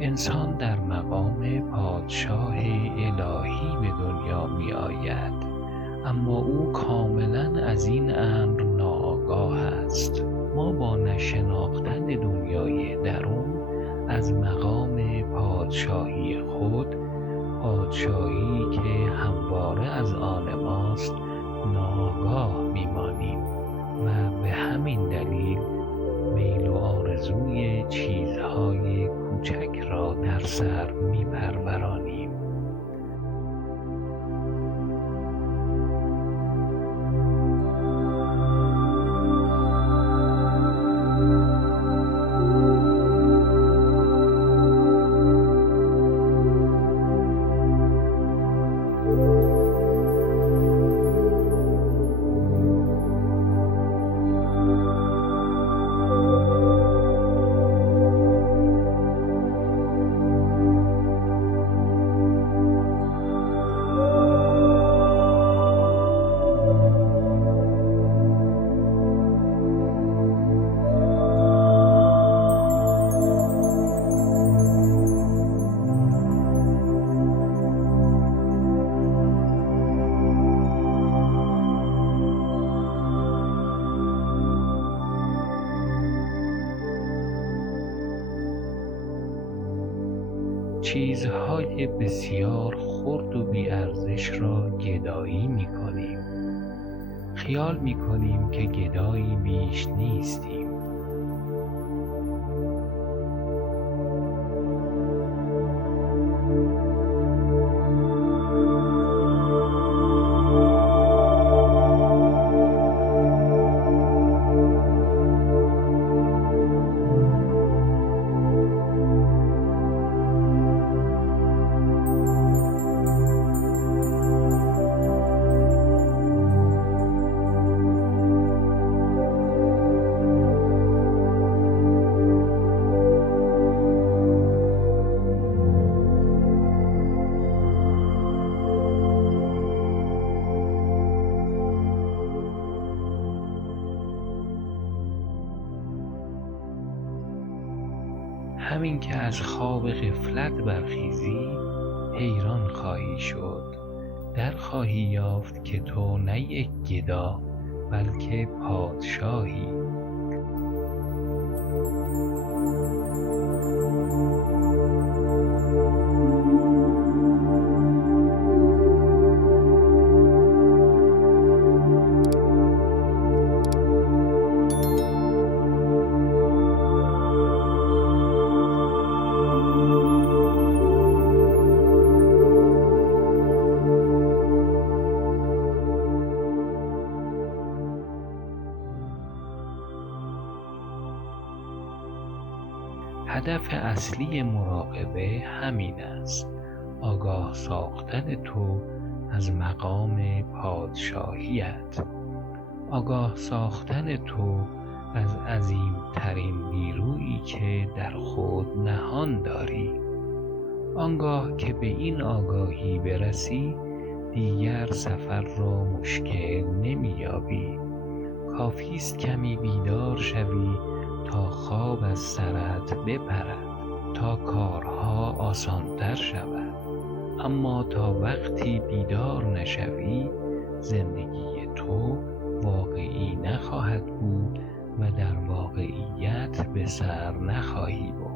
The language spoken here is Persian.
انسان در مقام پادشاه الهی به دنیا می آید، اما او کاملا از این امر ناآگاه است. ما با نشناختن دنیای درون از مقام پادشاهی خود، پادشاهی که همواره از آن ماست، ناآگاه میمانیم و به همین دلیل میل و آرزوی چیزهای کوچک را در سر میپرورانیم. چیزهای بسیار خرد و بی‌ارزش را گدایی می‌کنیم. خیال می‌کنیم که گدایی بیش نیستیم. همین که از خواب غفلت برخیزی، حیران خواهی شد. در خواهی یافت که تو نه یک گدا بلکه پادشاهی. هدف اصلی مراقبه همین است: آگاه ساختن تو از مقام پادشاهیت، آگاه ساختن تو از عظیمترین نیرویی که در خود نهان داری. آنگاه که به این آگاهی برسی، دیگر سفر را مشکل نمی‌یابی. کافی است کمی بیدار شوی تا خواب از سرت بپرد، تا کارها آسان‌تر شود. اما تا وقتی بیدار نشوی، زندگی تو واقعی نخواهد بود و در واقعیت به سر نخواهی برد.